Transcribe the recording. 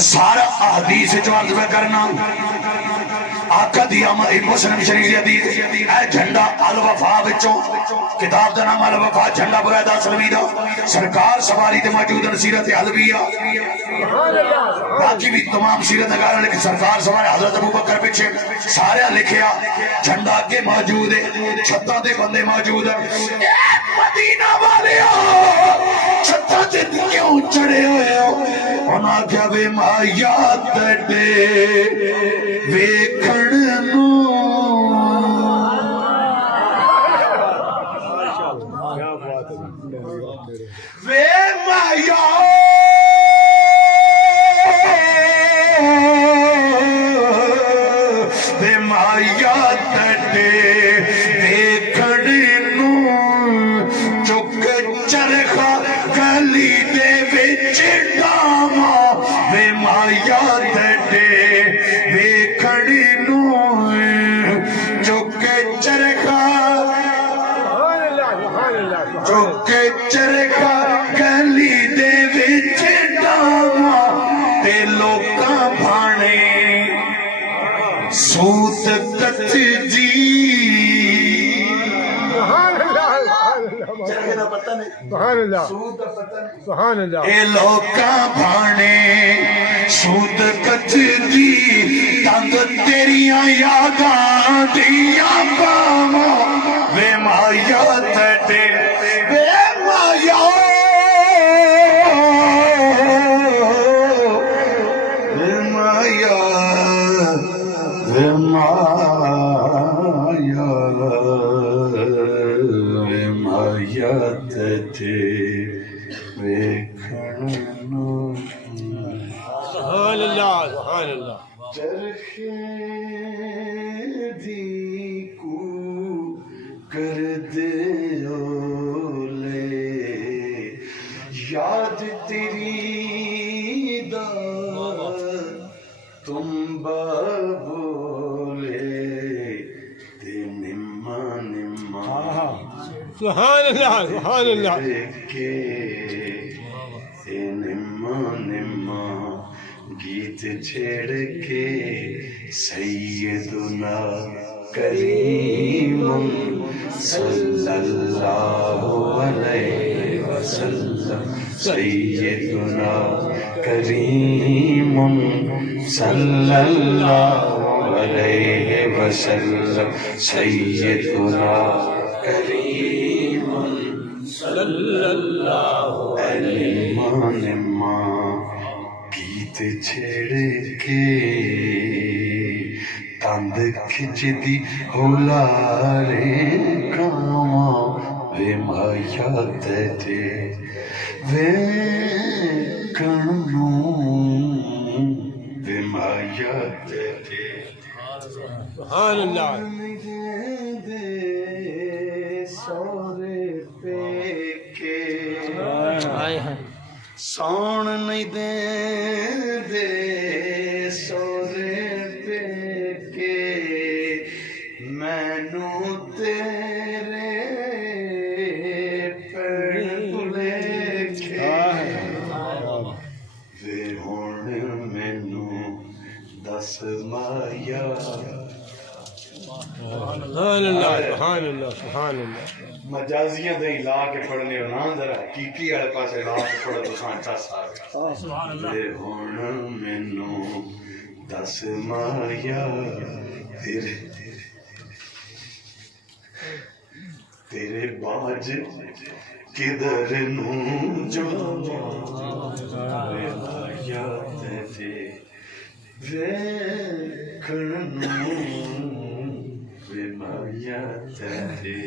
سارا احادیث جو عرض میں کرنا آقا دیا مسلم شریف حدیث اے جھنڈا الوفا وچوں کتاب دا نام الوفا جھنڈا برائدہ سلمی دا سرکار سواری تے موجود سیرت حلبیہ باقی بھی تمام سیرت نگار لیکن سرکار سواری حضرت ابو بکر پچھے سارے لکھیا جھنڈا کے موجود ہے چھتہ دے بندے موجود ہیں مدینہ والے چھتہ دے کیوں چڑھے ہوئے ہو انہاں کیا بے مایات دے ویکھن وے مایا وے مایا تڑے دیکھن نو چک چرخا گلی دے وچ ڈاما وے مایا تڑے دیکھن نو چک چرخا چک چرخا گلی دے وچ ڈاما تے لوکاں بھانے سوت کت جی اے لوکاں بھانے سوت کت جی تنگ تیریاں یاداں دیاں باما وے مایا تڑے وے مایا وے مایا وے مایا تڑے ویکھن نو سبحان اللہ سبحان اللہ چرخے دی کو کر دے اولے یاد تیری دا تم بولے تے نما نما سبحان اللہ سبحان اللہ کے تے نما نما گیت چھیڑ کے سیدنا کریم صلی اللہ علیہ وسلم سیدنا کریم صلی اللہ علیہ وسلم سیدنا کریم صلی اللہ علیہ وسلم گیت چھیڑ کے تاند کھچ دی ہولا رے کاما وے مایا تڑے ویکھن نو وے مایا تڑے سبحان اللہ دے سورے پیکے سون نہیں دے سورے پیکے مینوں تیرے پیڑ بھلیکھے وے ہن مینوں دس مایا سبحان اللہ سبحان اللہ سبحان اللہ مجازیاں دے لا کے پڑھنے ہونا ذرا حقیقی والے پاسے لا کے پڑھو تو سانچا سارا سبحان اللہ تے ہن مینوں دس مایا تیرے باج کدھر نوں جو مایا تے ویکھن نوں وے مایا تے